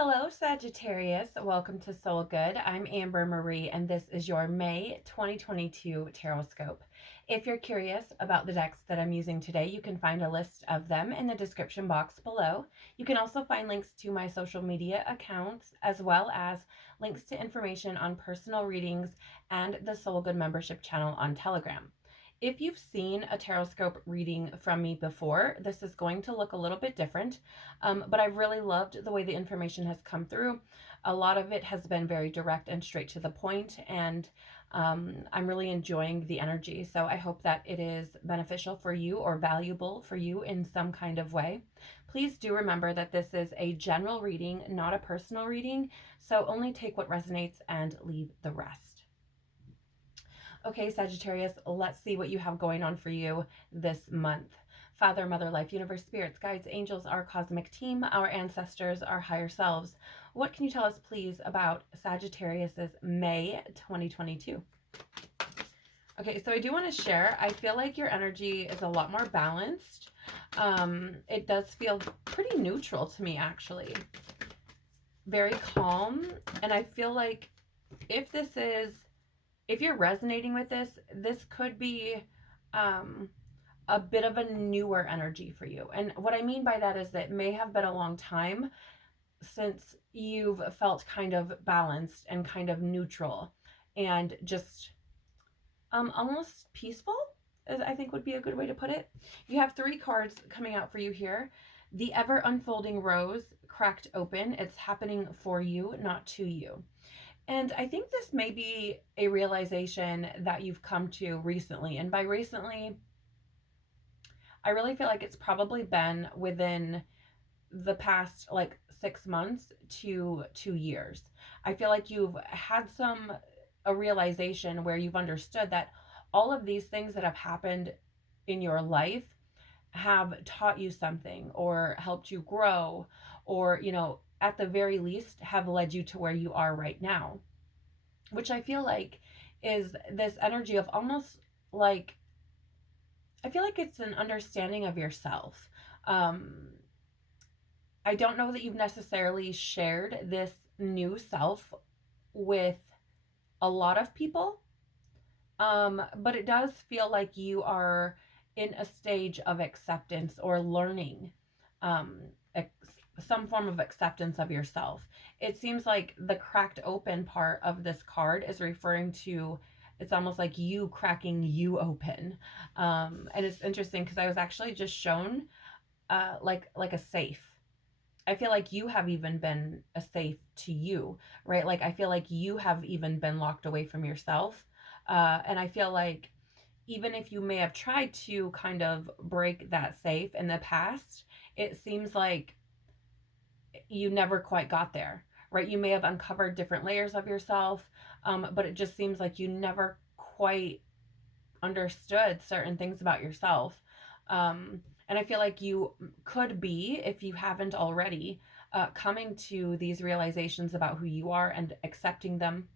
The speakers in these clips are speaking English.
Hello, Sagittarius. Welcome to Soul Good. I'm Amber Marie, and this is your May 2022 Tarotscope. If you're curious about the decks that I'm using today, you can find a list of them in the description box below. You can also find links to my social media accounts, as well as links to information on personal readings and the Soul Good membership channel on Telegram. If you've seen a Tarotscope reading from me before, this is going to look a little bit different, but I've really loved the way the information has come through. A lot of it has been very direct and straight to the point, and I'm really enjoying the energy. So I hope that it is beneficial for you or valuable for you in some kind of way. Please do remember that this is a general reading, not a personal reading, so only take what resonates and leave the rest. Okay, Sagittarius, let's see what you have going on for you this month. Father, Mother, Life, Universe, Spirits, Guides, Angels, our cosmic team, our ancestors, our higher selves. What can you tell us, please, about Sagittarius's May 2022? Okay, so I do want to share. I feel like your energy is a lot more balanced. It does feel pretty neutral to me, actually. Very calm. And I feel like if you're resonating with this, this could be a bit of a newer energy for you. And what I mean by that is that it may have been a long time since you've felt kind of balanced and kind of neutral and just almost peaceful, I think would be a good way to put it. You have 3 cards coming out for you here. The ever unfolding rose cracked open. It's happening for you, not to you. And I think this may be a realization that you've come to recently. And by recently, I really feel like it's probably been within the past like 6 months to 2 years. I feel like you've had a realization where you've understood that all of these things that have happened in your life have taught you something or helped you grow, or, at the very least have led you to where you are right now, which I feel like is this energy of almost like, I feel like it's an understanding of yourself. I don't know that you've necessarily shared this new self with a lot of people, but it does feel like you are in a stage of acceptance or learning, um, some form of acceptance of yourself. It seems like the cracked open part of this card is referring to, it's almost like you cracking you open. And it's interesting because I was actually just shown like a safe. I feel like you have even been a safe to you, right? Like I feel like you have even been locked away from yourself. And I feel like even if you may have tried to kind of break that safe in the past, it seems like you never quite got there, right? You may have uncovered different layers of yourself, but it just seems like you never quite understood certain things about yourself. And I feel like you could be, if you haven't already, coming to these realizations about who you are and accepting them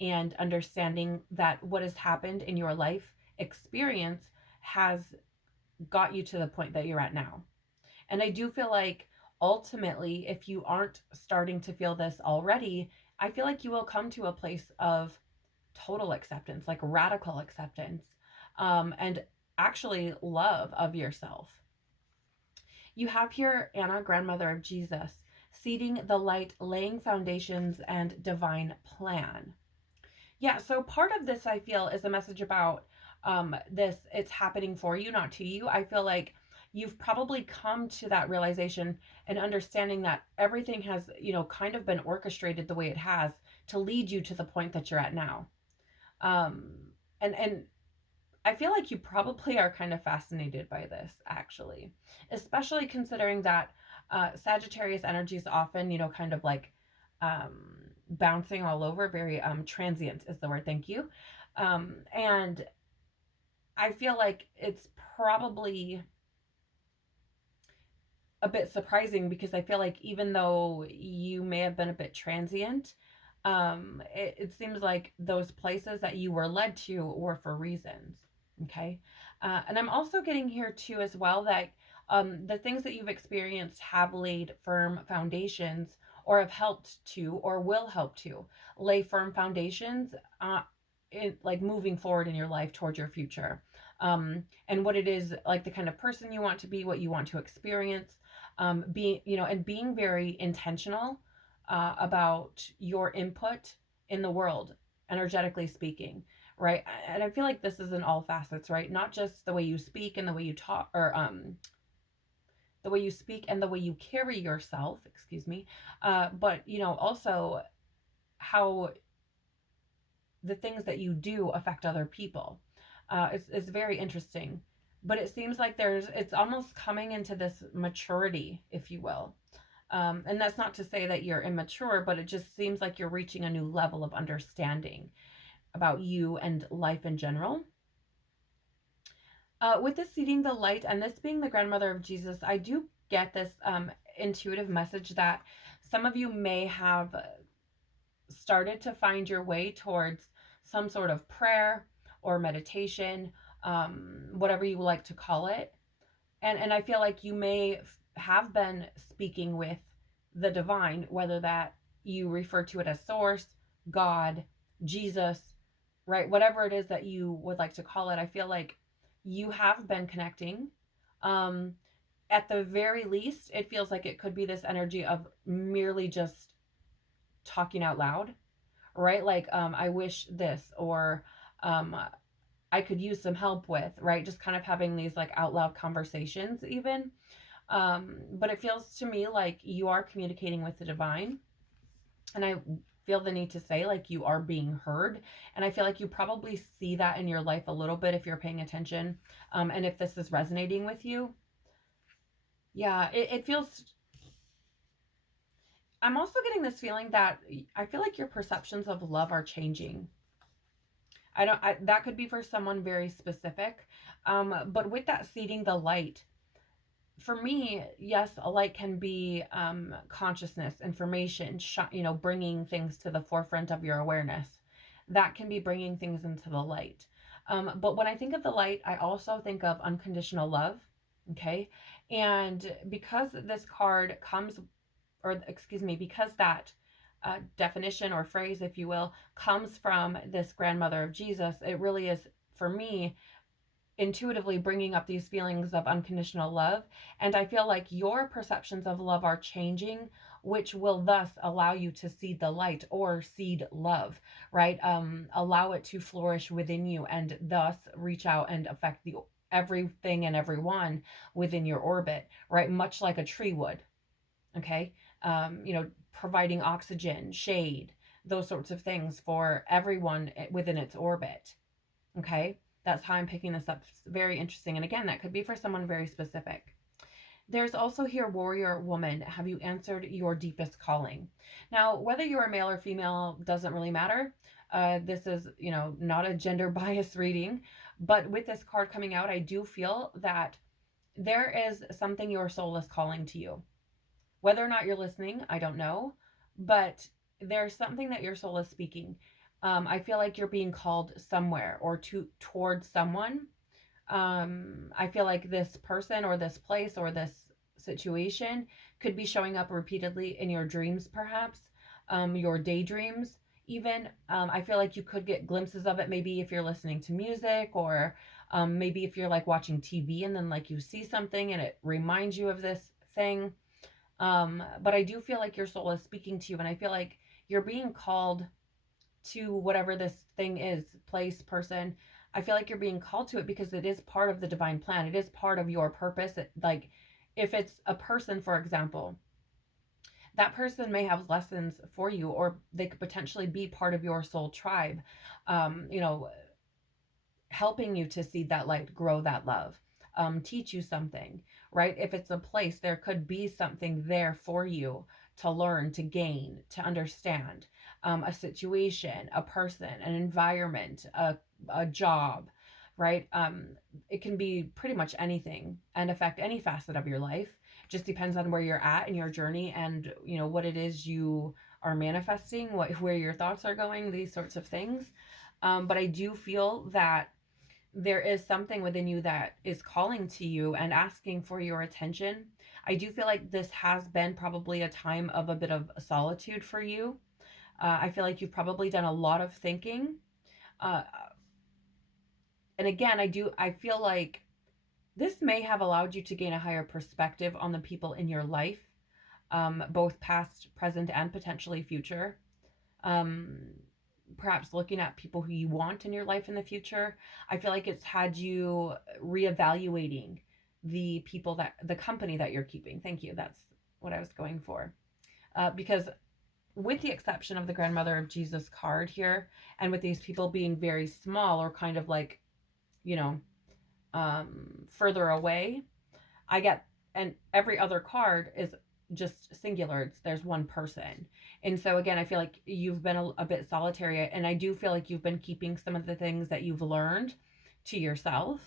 and understanding that what has happened in your life experience has got you to the point that you're at now. And I do feel like ultimately, if you aren't starting to feel this already, I feel like you will come to a place of total acceptance, like radical acceptance, and actually love of yourself. You have here Anna, grandmother of Jesus, seeding the light, laying foundations, and divine plan. Yeah, so part of this I feel is a message about this, it's happening for you, not to you. I feel like you've probably come to that realization and understanding that everything has, kind of been orchestrated the way it has to lead you to the point that you're at now. And I feel like you probably are kind of fascinated by this, actually, especially considering that Sagittarius energy is often, kind of like bouncing all over, very transient is the word, thank you. And I feel like it's probably a bit surprising because I feel like even though you may have been a bit transient, it seems like those places that you were led to were for reasons. Okay. And I'm also getting here too as well that the things that you've experienced have laid firm foundations or have helped to or will help to lay firm foundations in like moving forward in your life towards your future. And what it is, like the kind of person you want to be, what you want to experience, being, and being very intentional about your input in the world, energetically speaking, right? And I feel like this is in all facets, right? Not just the way you speak and the way you talk, or the way you speak and the way you carry yourself, excuse me, but also how the things that you do affect other people. It's very interesting, but it seems like it's almost coming into this maturity, if you will. And that's not to say that you're immature, but it just seems like you're reaching a new level of understanding about you and life in general. With this seeding the light and this being the grandmother of Jesus, I do get this intuitive message that some of you may have started to find your way towards some sort of prayer or meditation, whatever you like to call it. And I feel like you may have been speaking with the divine, whether that you refer to it as source, God, Jesus, right? Whatever it is that you would like to call it, I feel like you have been connecting. Um, at the very least, it feels like it could be this energy of merely just talking out loud, right? Like, I wish this, or um, I could use some help with, right? Just kind of having these like out loud conversations, even. But it feels to me like you are communicating with the divine. And I feel the need to say, like, you are being heard. And I feel like you probably see that in your life a little bit if you're paying attention. And if this is resonating with you, yeah, it feels. I'm also getting this feeling that I feel like your perceptions of love are changing. That could be for someone very specific. But with that seeding the light, for me, yes, a light can be consciousness, information, bringing things to the forefront of your awareness. That can be bringing things into the light. But when I think of the light, I also think of unconditional love. Okay. And because this card comes, or excuse me, because that definition or phrase, if you will, comes from this grandmother of Jesus, it really is, for me, intuitively bringing up these feelings of unconditional love. And I feel like your perceptions of love are changing, which will thus allow you to seed the light or seed love, right? Allow it to flourish within you and thus reach out and affect the everything and everyone within your orbit, right? Much like a tree would. Okay. Providing oxygen, shade, those sorts of things for everyone within its orbit. Okay. That's how I'm picking this up. It's very interesting. And again, that could be for someone very specific. There's also here, warrior woman. Have you answered your deepest calling? Now, whether you're male or female doesn't really matter. This is, not a gender bias reading. But with this card coming out, I do feel that there is something your soul is calling to you. Whether or not you're listening, I don't know, but there's something that your soul is speaking. I feel like you're being called somewhere or towards someone. I feel like this person or this place or this situation could be showing up repeatedly in your dreams, perhaps, your daydreams, even. I feel like you could get glimpses of it, maybe if you're listening to music, or maybe if you're like watching TV and then like you see something and it reminds you of this thing. But I do feel like your soul is speaking to you, and I feel like you're being called to whatever this thing is, place, person. I feel like you're being called to it because it is part of the divine plan. It is part of your purpose. Like, if it's a person, for example, that person may have lessons for you, or they could potentially be part of your soul tribe, um, you know, helping you to see that light, grow that love, teach you something, right? If it's a place, there could be something there for you to learn, to gain, to understand, a situation, a person, an environment, a job, right? It can be pretty much anything and affect any facet of your life. Just depends on where you're at in your journey and, what it is you are manifesting, where your thoughts are going, these sorts of things. But I do feel that there is something within you that is calling to you and asking for your attention. I do feel like this has been probably a time of a bit of solitude for you. I feel like you've probably done a lot of thinking. Uh, and again, I feel like this may have allowed you to gain a higher perspective on the people in your life, both past, present, and potentially future. Um, Perhaps looking at people who you want in your life in the future. I feel like it's had you reevaluating the company that you're keeping. Thank you. That's what I was going for. Because with the exception of the grandmother of Jesus card here, and with these people being very small or kind of like, you know, further away, I get, and every other card is just singular. There's one person. And so again, I feel like you've been a bit solitary, and I do feel like you've been keeping some of the things that you've learned to yourself,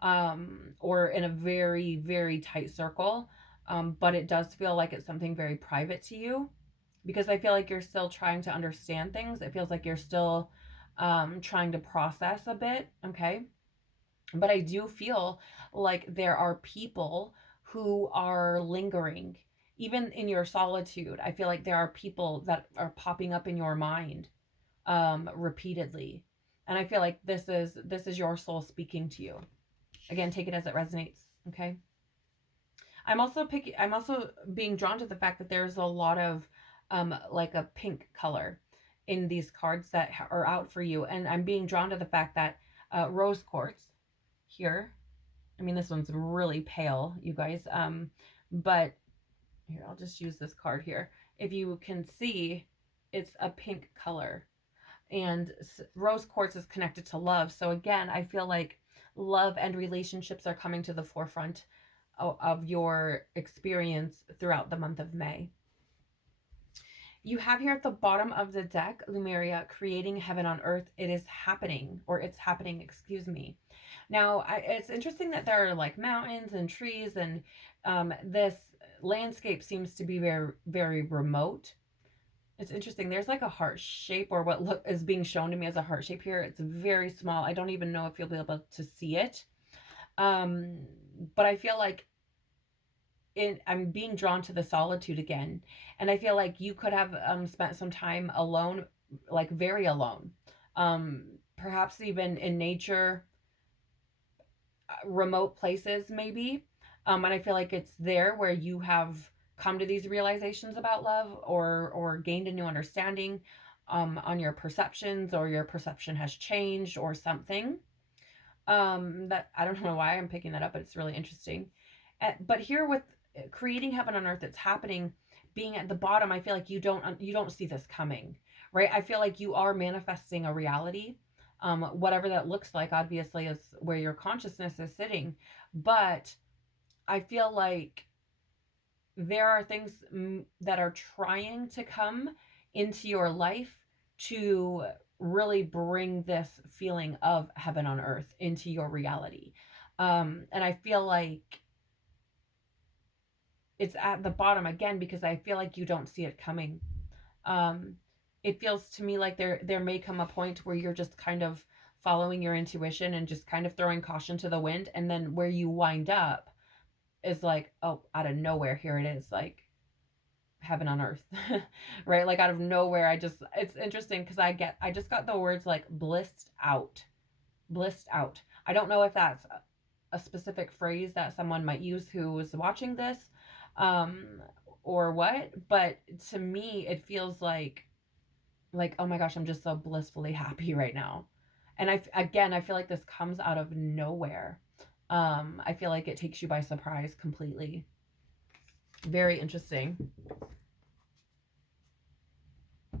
or in a very, very tight circle. But it does feel like it's something very private to you, because I feel like you're still trying to understand things. It feels like you're still trying to process a bit. Okay. But I do feel like there are people who are lingering. Even in your solitude, I feel like there are people that are popping up in your mind repeatedly. And I feel like this is your soul speaking to you. Again, take it as it resonates. Okay. I'm also being drawn to the fact that there's a lot of like a pink color in these cards that are out for you. And I'm being drawn to the fact that rose quartz here. I mean, this one's really pale, you guys. But here, I'll just use this card here. If you can see, it's a pink color. And rose quartz is connected to love. So again, I feel like love and relationships are coming to the forefront of your experience throughout the month of May. You have here at the bottom of the deck, Lumeria, creating heaven on earth. It is happening, or it's happening, excuse me. Now, it's interesting that there are like mountains and trees, and this landscape seems to be very, very remote. It's interesting. There's like a heart shape, or what is being shown to me as a heart shape here. It's very small. I don't even know if you'll be able to see it. Um, but I feel like I'm being drawn to the solitude again, and I feel like you could have spent some time alone, like very alone, perhaps even in nature, remote places maybe. And I feel like it's there where you have come to these realizations about love, or gained a new understanding on your perceptions, or your perception has changed or something. That I don't know why I'm picking that up, but it's really interesting. But here with creating heaven on earth, it's happening, being at the bottom, I feel like you don't see this coming, right? I feel like you are manifesting a reality. Whatever that looks like, obviously, is where your consciousness is sitting. But I feel like there are things that are trying to come into your life to really bring this feeling of heaven on earth into your reality. And I feel like it's at the bottom again because I feel like you don't see it coming. Um, it feels to me like there may come a point where you're just kind of following your intuition and just kind of throwing caution to the wind, and then where you wind up is like, oh, out of nowhere, here it is, like heaven on earth. Right? Like out of nowhere, it's interesting because I just got the words like blissed out. Blissed out. I don't know if that's a specific phrase that someone might use who is watching this, um or what, but to me it feels like, oh my gosh, I'm just so blissfully happy right now. And I feel like this comes out of nowhere. I feel like it takes you by surprise completely. Very interesting. All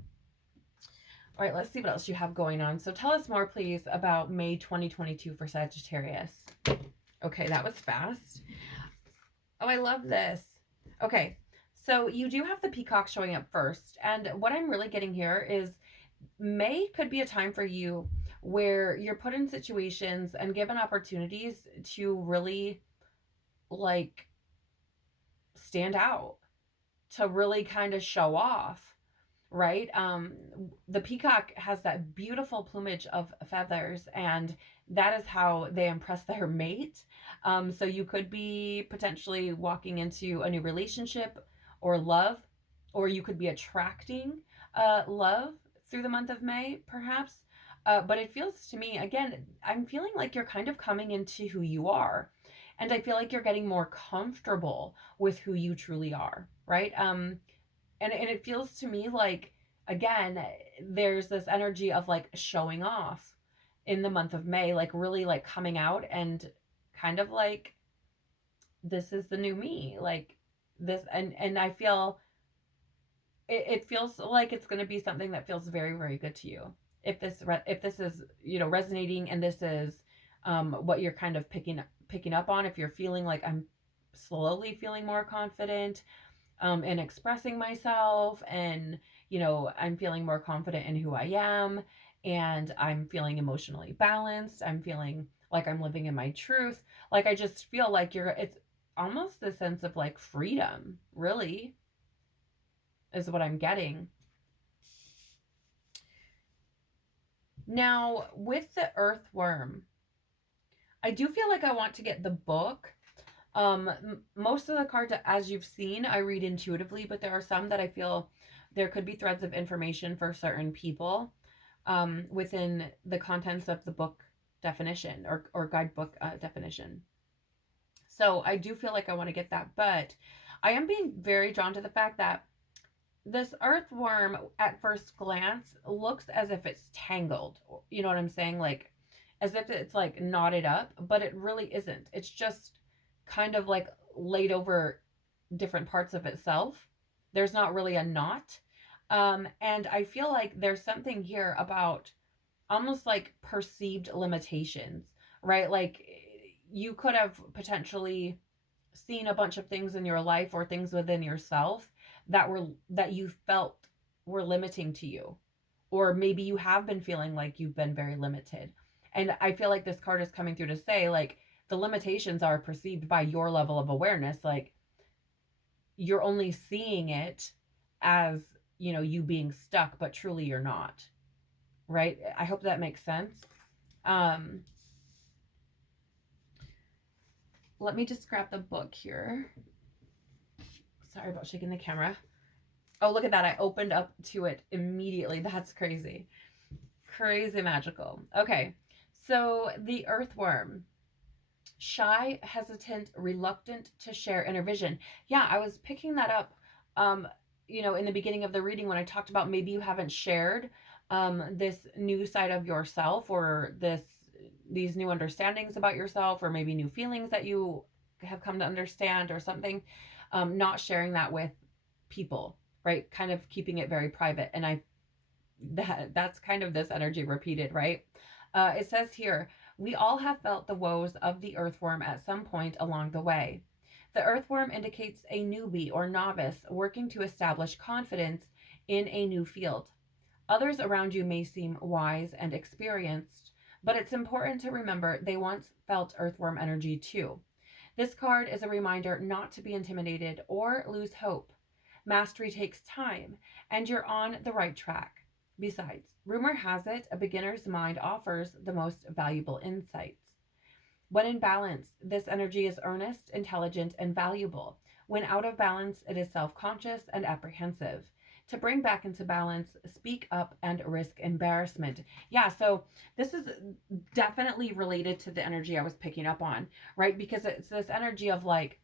right, let's see what else you have going on. So tell us more, please, about May 2022 for Sagittarius. Okay, that was fast. Oh, I love this. Okay, so you do have the peacock showing up first. And what I'm really getting here is May could be a time for you where you're put in situations and given opportunities to really like stand out, to really kind of show off. right? The peacock has that beautiful plumage of feathers, and that is how they impress their mate. So you could be potentially walking into a new relationship or love, or you could be attracting love through the month of May, perhaps. But it feels to me, again, I'm feeling like you're kind of coming into who you are. And I feel like you're getting more comfortable with who you truly are, right? And it feels to me like, again, there's this energy of like showing off in the month of May, like really like coming out and kind of like, this is the new me, like this. And I feel it feels like it's going to be something that feels very, very good to you. If this is, resonating, and this is what you're kind of picking up on, if you're feeling like, I'm slowly feeling more confident in expressing myself, and I'm feeling more confident in who I am, and I'm feeling emotionally balanced, I'm feeling like I'm living in my truth, like I just feel like it's almost the sense of like freedom, really, is what I'm getting. Now, with the earthworm, I do feel like I want to get the book. Most of the cards, as you've seen, I read intuitively, but there are some that I feel there could be threads of information for certain people within the contents of the book definition, or guidebook definition. So I do feel like I want to get that, but I am being very drawn to the fact that this earthworm at first glance looks as if it's tangled. You know what I'm saying? Like as if it's like knotted up, but it really isn't. It's just kind of like laid over different parts of itself. There's not really a knot. And I feel like there's something here about almost like perceived limitations, right? Like you could have potentially seen a bunch of things in your life or things within yourself that you felt were limiting to you, or maybe you have been feeling like you've been very limited. And I feel like this card is coming through to say like the limitations are perceived by your level of awareness, like you're only seeing it as you being stuck, but truly you're not, right? I hope that makes sense. um Let me just grab the book here. Sorry about shaking the camera. Oh, look at that. I opened up to it immediately. That's crazy. Crazy magical. Okay. So the earthworm. Shy, hesitant, reluctant to share inner vision. Yeah, I was picking that up in the beginning of the reading when I talked about maybe you haven't shared this new side of yourself, or these new understandings about yourself, or maybe new feelings that you have come to understand or something. Not sharing that with people, right? Kind of keeping it very private. And that's kind of this energy repeated, right? It says here, we all have felt the woes of the earthworm at some point along the way. The earthworm indicates a newbie or novice working to establish confidence in a new field. Others around you may seem wise and experienced, but it's important to remember they once felt earthworm energy too. This card is a reminder not to be intimidated or lose hope. Mastery takes time, and you're on the right track. Besides, rumor has it a beginner's mind offers the most valuable insights. When in balance, this energy is earnest, intelligent, and valuable. When out of balance, it is self conscious and apprehensive. To bring back into balance, speak up and risk embarrassment. Yeah, so this is definitely related to the energy I was picking up on, right? Because it's this energy of like,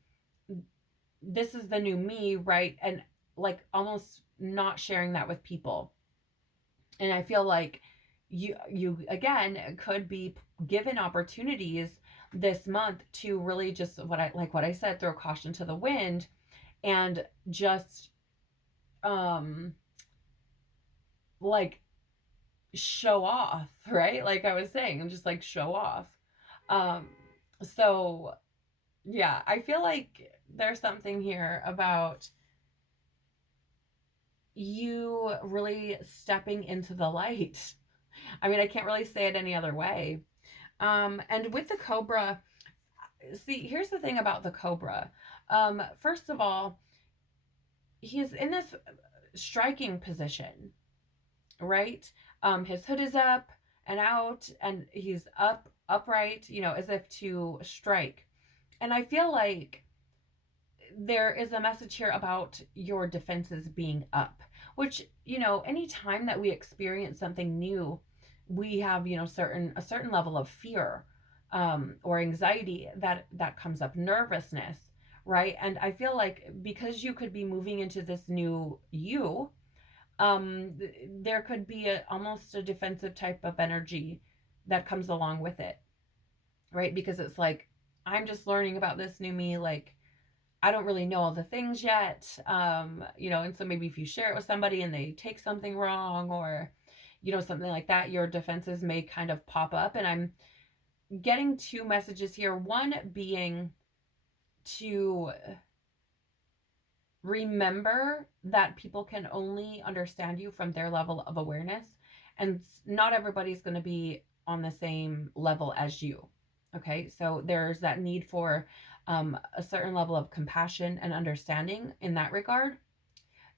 this is the new me, right? And like almost not sharing that with people. And I feel like you again could be given opportunities this month to really just what I said, throw caution to the wind, and just um like show off, right? Like I was saying, and just like show off. um so yeah, I feel like there's something here about you really stepping into the light. I mean, I can't really say it any other way. And with the cobra, see, here's the thing about the cobra. First of all, he's in this striking position, right? His hood is up and out, and he's upright, as if to strike. And I feel like there is a message here about your defenses being up, which, anytime that we experience something new, we have, a certain level of fear, or anxiety that comes up, nervousness, right? And I feel like because you could be moving into this new you, there could be almost a defensive type of energy that comes along with it, right? Because it's like, I'm just learning about this new me, like, I don't really know all the things yet. And so maybe if you share it with somebody and they take something wrong, or, something like that, your defenses may kind of pop up. And I'm getting two messages here. One being to remember that people can only understand you from their level of awareness, and not everybody's going to be on the same level as you. Okay, so there's that need for a certain level of compassion and understanding in that regard.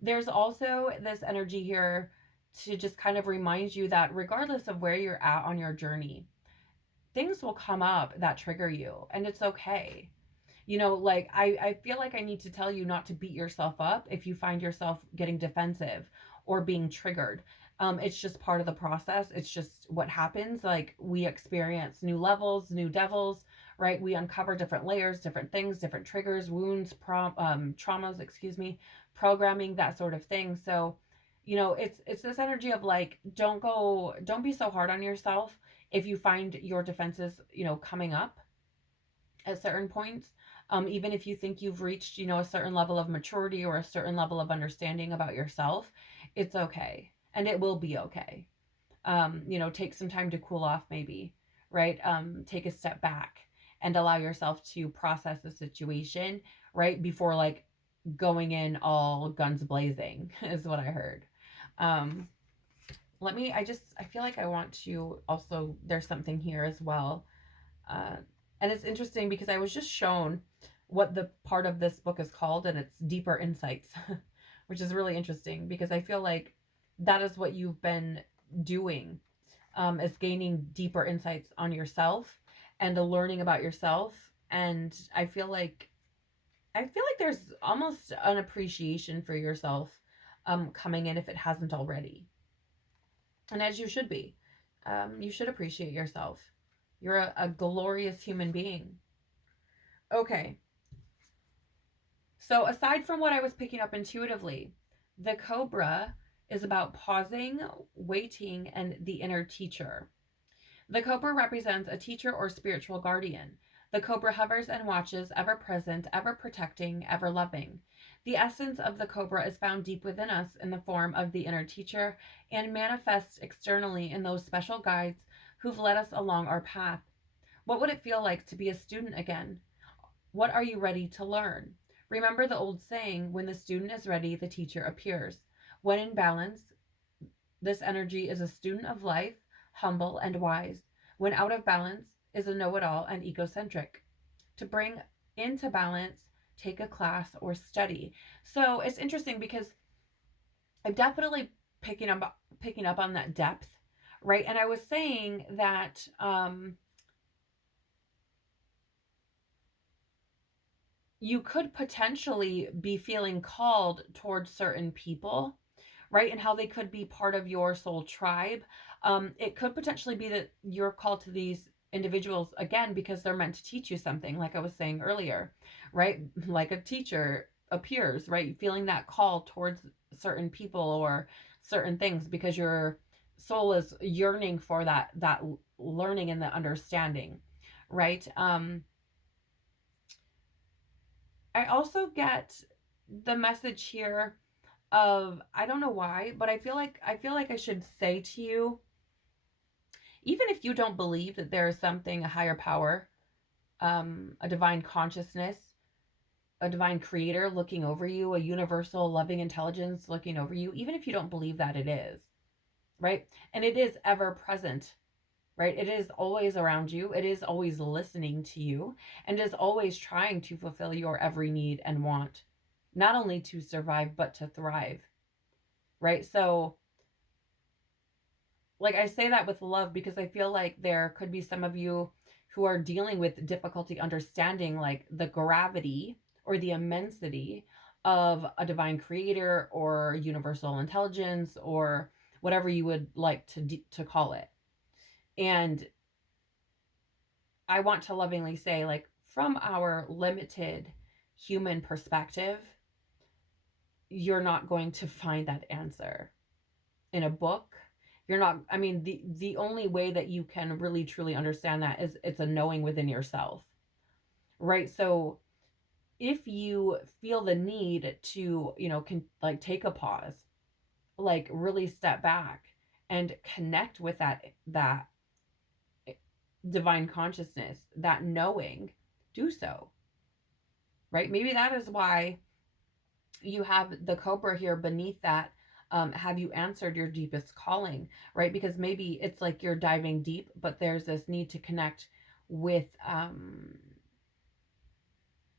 There's also this energy here to just kind of remind you that regardless of where you're at on your journey, things will come up that trigger you, and it's okay. Like, I feel like I need to tell you not to beat yourself up if you find yourself getting defensive or being triggered. It's just part of the process. It's just what happens. Like, we experience new levels, new devils, right? We uncover different layers, different things, different triggers, wounds, traumas, programming, that sort of thing. So, it's this energy of like, don't be so hard on yourself if you find your defenses, coming up at certain points. Even if you think you've reached, a certain level of maturity or a certain level of understanding about yourself, it's okay. And it will be okay. Take some time to cool off, maybe, right? Take a step back and allow yourself to process the situation, right? Before like going in all guns blazing is what I heard. I feel like I want to also, there's something here as well. And it's interesting because I was just shown what the part of this book is called, and it's Deeper Insights, which is really interesting because I feel like that is what you've been doing, is gaining deeper insights on yourself and learning about yourself. And I feel like there's almost an appreciation for yourself coming in, if it hasn't already. And as you should be. You should appreciate yourself. You're a glorious human being. Okay. So aside from what I was picking up intuitively, the Cobra is about pausing, waiting, and the inner teacher. The Cobra represents a teacher or spiritual guardian. The Cobra hovers and watches, ever present, ever protecting, ever loving. The essence of the Cobra is found deep within us in the form of the inner teacher and manifests externally in those special guides who've led us along our path. What would it feel like to be a student again? What are you ready to learn? Remember the old saying, when the student is ready, the teacher appears. When in balance, this energy is a student of life, humble and wise. When out of balance, is a know-it-all and egocentric. To bring into balance, take a class or study. So it's interesting because I'm definitely picking up on that depth, right? And I was saying that you could potentially be feeling called towards certain people, right? And how they could be part of your soul tribe. It could potentially be that you're called to these individuals again because they're meant to teach you something, like I was saying earlier, right? Like a teacher appears, right? Feeling that call towards certain people or certain things because your soul is yearning for that learning and the understanding, right? I also get the message here of, I don't know why, but I feel like I should say to you, even if you don't believe that there is something, a higher power, a divine consciousness, a divine creator looking over you, a universal loving intelligence looking over you, even if you don't believe that it is, right? And it is ever present, right? It is always around you. It is always listening to you and is always trying to fulfill your every need and want, not only to survive, but to thrive. right? So, like, I say that with love because I feel like there could be some of you who are dealing with difficulty understanding like the gravity or the immensity of a divine creator or universal intelligence or whatever you would like to call it. And I want to lovingly say, like, from our limited human perspective, you're not going to find that answer in a book. You're not, I mean, the only way that you can really truly understand that is it's a knowing within yourself, right? So if you feel the need to, like take a pause, like really step back and connect with that divine consciousness, that knowing, do so, right? Maybe that is why you have the cobra here beneath that. Have you answered your deepest calling, right? Because maybe it's like you're diving deep, but there's this need to connect with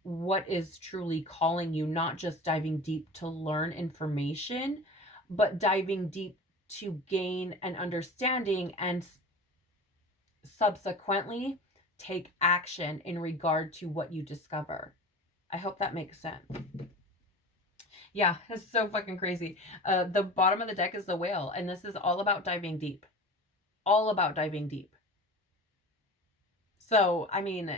what is truly calling you, not just diving deep to learn information, but diving deep to gain an understanding and subsequently take action in regard to what you discover. I hope that makes sense. Yeah, it's so fucking crazy. The bottom of the deck is the whale, and this is all about diving deep. All about diving deep. So, I mean,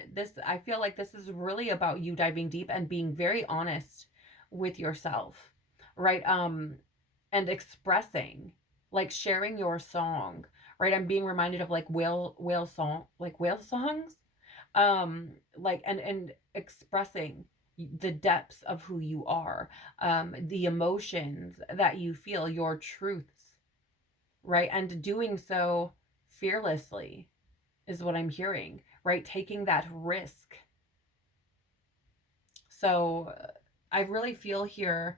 I feel like this is really about you diving deep and being very honest with yourself, right? And expressing, like sharing your song, right? I'm being reminded of like whale songs, like and expressing the depths of who you are, the emotions that you feel, your truths, right? And doing so fearlessly is what I'm hearing, right? Taking that risk. So I really feel here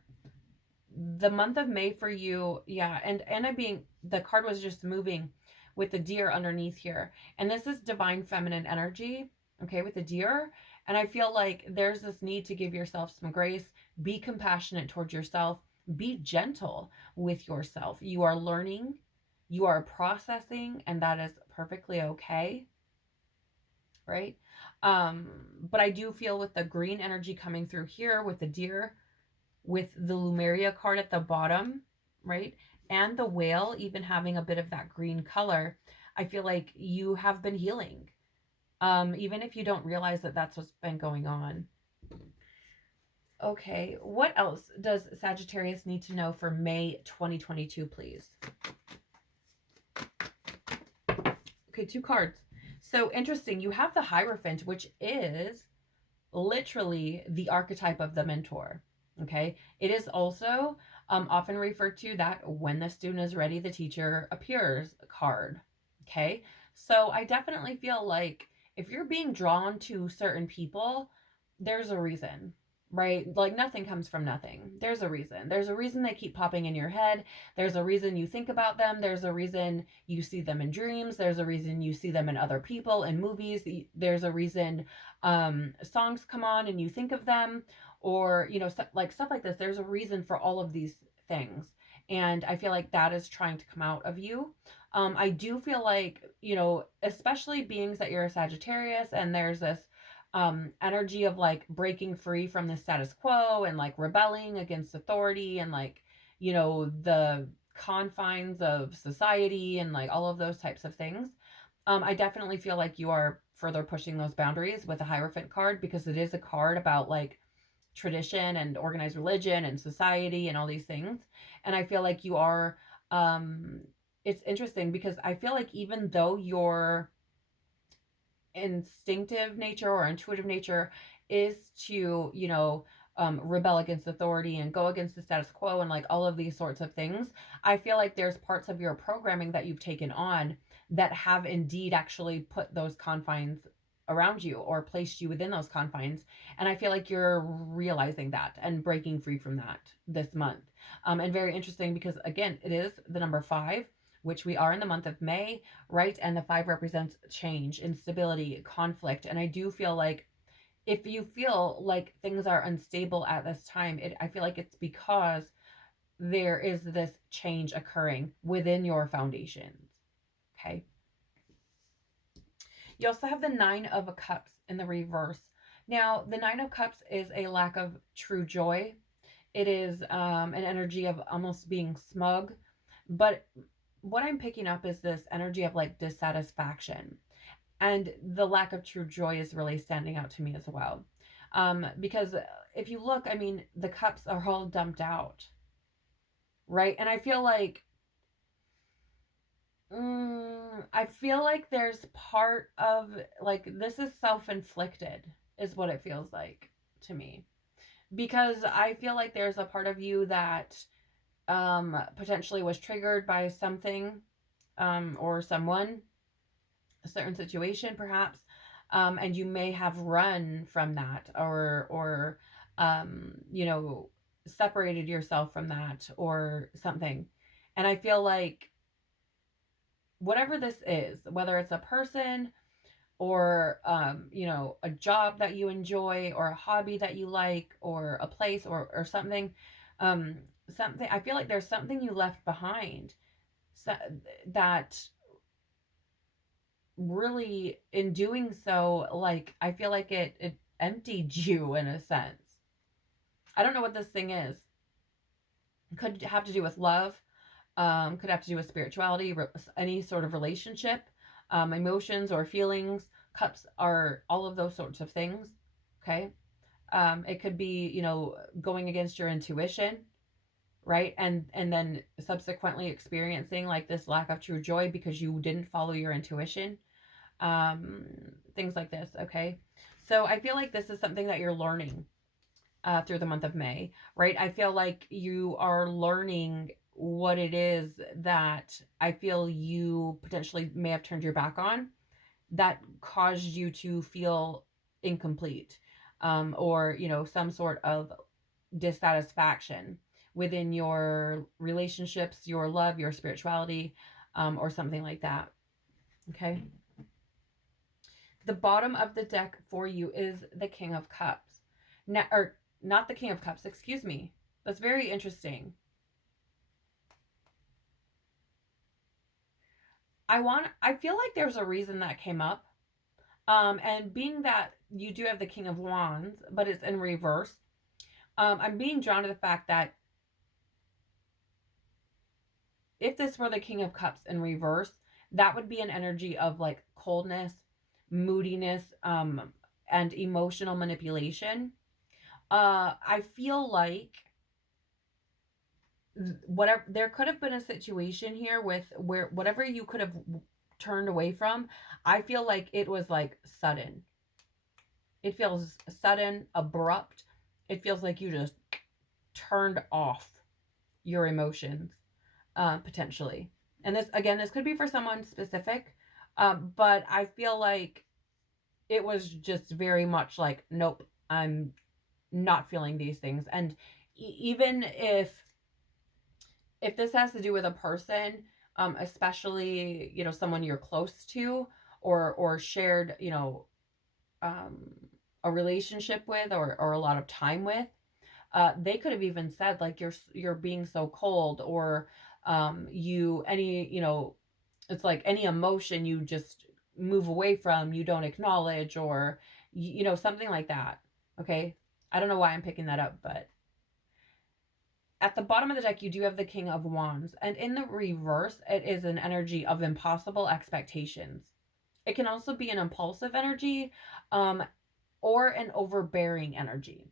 the month of May for you, yeah, and I being the card was just moving with the deer underneath here. And this is divine feminine energy, okay, with the deer. And I feel like there's this need to give yourself some grace, be compassionate towards yourself, be gentle with yourself. You are learning, you are processing, and that is perfectly okay, right? But I do feel with the green energy coming through here with the deer, with the Lumeria card at the bottom, right? And the whale even having a bit of that green color, I feel like you have been healing. Even if you don't realize that that's what's been going on. Okay, what else does Sagittarius need to know for May 2022, please? Okay, 2 cards. So interesting. You have the Hierophant, which is literally the archetype of the mentor. Okay. It is also often referred to that when the student is ready, the teacher appears card. Okay. So I definitely feel like if you're being drawn to certain people, there's a reason, right? Like nothing comes from nothing. There's a reason. There's a reason they keep popping in your head. There's a reason you think about them. There's a reason you see them in dreams. There's a reason you see them in other people, in movies. There's a reason songs come on and you think of them, or like stuff like this. There's a reason for all of these things, and I feel like that is trying to come out of you. I do feel like, especially beings that you're a Sagittarius and there's this energy of like breaking free from the status quo and like rebelling against authority and like the confines of society and like all of those types of things. I definitely feel like you are further pushing those boundaries with a Hierophant card, because it is a card about like tradition and organized religion and society and all these things. And I feel like you are, it's interesting because I feel like even though your instinctive nature or intuitive nature is to, rebel against authority and go against the status quo and like all of these sorts of things, I feel like there's parts of your programming that you've taken on that have indeed actually put those confines around you or placed you within those confines. And I feel like you're realizing that and breaking free from that this month. And very interesting because, again, it is the number 5, which we are in the month of May, right? And the 5 represents change, instability, conflict. And I do feel like if you feel like things are unstable at this time, I feel like it's because there is this change occurring within your foundations. Okay. You also have the Nine of Cups in the reverse. Now, the Nine of Cups is a lack of true joy. It is an energy of almost being smug. But what I'm picking up is this energy of like dissatisfaction. And the lack of true joy is really standing out to me as well. Because if you look, I mean, the cups are all dumped out, right? And I feel like there's part of like this is self-inflicted, is what it feels like to me. Because I feel like there's a part of you that potentially was triggered by something or someone, a certain situation perhaps, and you may have run from that or you know, separated yourself from that or something. And I feel like whatever this is, whether it's a person or you know, a job that you enjoy or a hobby that you like or a place or something, um something, I feel like there's something you left behind, so, that really in doing so, like I feel like it emptied you in a sense. I don't know what this thing is. Could have to do with love, could have to do with spirituality, any sort of relationship, emotions or feelings. Cups are all of those sorts of things. Okay. It could be, you know, going against your intuition, right? And then subsequently experiencing like this lack of true joy because you didn't follow your intuition. Um, Things like this. Okay. So I feel like this is something that you're learning through the month of May, right? I feel like you are learning what it is that I feel you potentially may have turned your back on that caused you to feel incomplete, or, you know, some sort of dissatisfaction within your relationships, your love, your spirituality, or something like that. Okay. The bottom of the deck for you is the King of Cups. Now, or not the King of Cups, excuse me. That's very interesting. I feel like there's a reason that came up. And being that you do have the King of Wands, but it's in reverse, I'm being drawn to the fact that if this were the King of Cups in reverse, that would be an energy of like coldness, moodiness, and emotional manipulation. I feel like whatever, there could have been a situation here with where whatever you could have turned away from, I feel like it was like sudden. It feels sudden, abrupt. It feels like you just turned off your emotions, potentially. And this, again, this could be for someone specific, but I feel like it was just very much like, nope, I'm not feeling these things. And even if this has to do with a person, especially, you know, someone you're close to or shared, you know, um, a relationship with or a lot of time with, they could have even said like you're being so cold, or you any, you know, it's like any emotion you just move away from, you don't acknowledge, or you know, something like that. Okay. I don't know why I'm picking that up, but at the bottom of the deck, you do have the King of Wands. And in the reverse, it is an energy of impossible expectations. It can also be an impulsive energy, um, or an overbearing energy.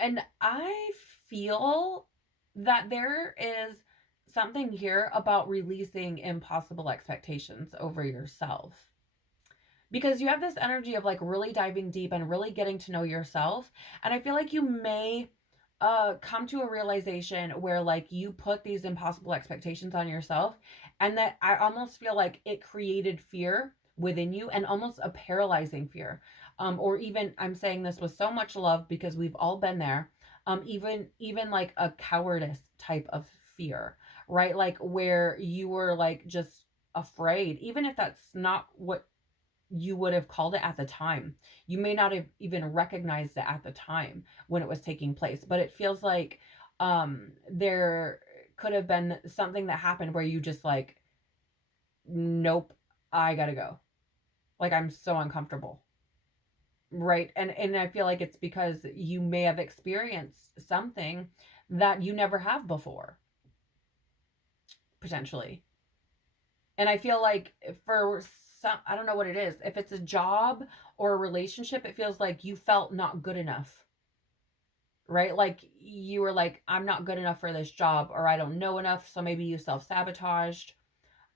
And I feel that there is something here about releasing impossible expectations over yourself, because you have this energy of like really diving deep and really getting to know yourself. And I feel like you may come to a realization where like you put these impossible expectations on yourself, and that I almost feel like it created fear within you, and almost a paralyzing fear, or even, I'm saying this with so much love because we've all been there, even like a cowardice type of fear, right? Like where you were like just afraid, even if that's not what you would have called it at the time. You may not have even recognized it at the time when it was taking place, but it feels like there could have been something that happened where you just like, nope, I gotta go. Like, I'm so uncomfortable. Right. And I feel like it's because you may have experienced something that you never have before, potentially. And I feel like for some, I don't know what it is. If it's a job or a relationship, it feels like you felt not good enough, right? Like you were like, I'm not good enough for this job, or I don't know enough. So maybe you self sabotaged.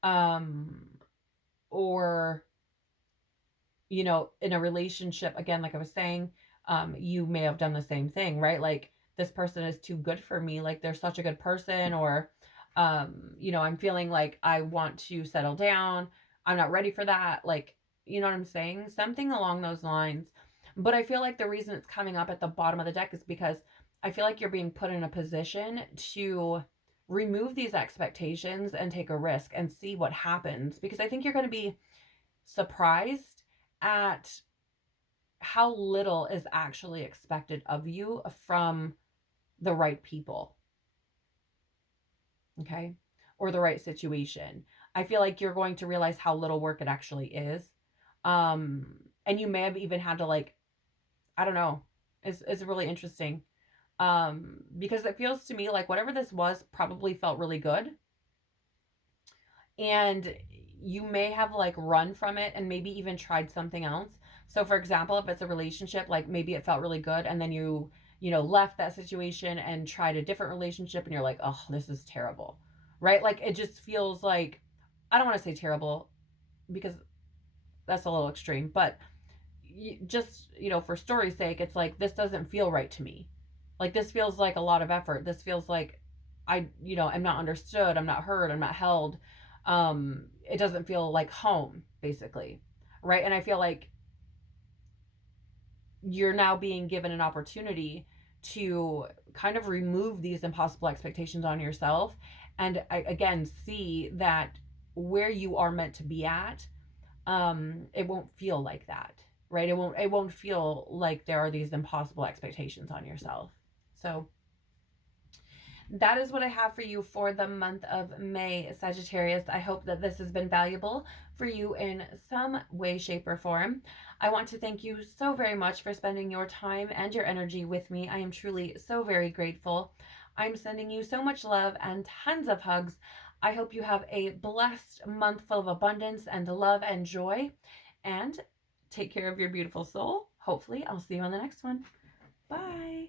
Um, or, in a relationship, again, like I was saying, you may have done the same thing, right? Like, this person is too good for me. Like, they're such a good person. Or, I'm feeling like I want to settle down. I'm not ready for that. Like, you know what I'm saying? Something along those lines. But I feel like the reason it's coming up at the bottom of the deck is because I feel like you're being put in a position to remove these expectations and take a risk and see what happens. Because I think you're going to be surprised at how little is actually expected of you from the right people, okay? Or the right situation. I feel like you're going to realize how little work it actually is. And you may have even had to, like, I don't know. It's really interesting. Because it feels to me like whatever this was probably felt really good. And you may have like run from it and maybe even tried something else. So for example, if it's a relationship, like maybe it felt really good and then left that situation and tried a different relationship and you're like, oh, this is terrible. Right? Like it just feels like, I don't want to say terrible because that's a little extreme, but just, for story's sake, it's like, this doesn't feel right to me. Like this feels like a lot of effort. This feels like I'm not understood. I'm not heard. I'm not held. It doesn't feel like home, basically. Right. And I feel like you're now being given an opportunity to kind of remove these impossible expectations on yourself and again see that where you are meant to be at, it won't feel like that, right? It won't feel like there are these impossible expectations on yourself. So that is what I have for you for the month of May, Sagittarius. I hope that this has been valuable for you in some way, shape, or form. I want to thank you so very much for spending your time and your energy with me. I am truly so very grateful. I'm sending you so much love and tons of hugs. I hope you have a blessed month full of abundance and love and joy. And take care of your beautiful soul. Hopefully, I'll see you on the next one. Bye.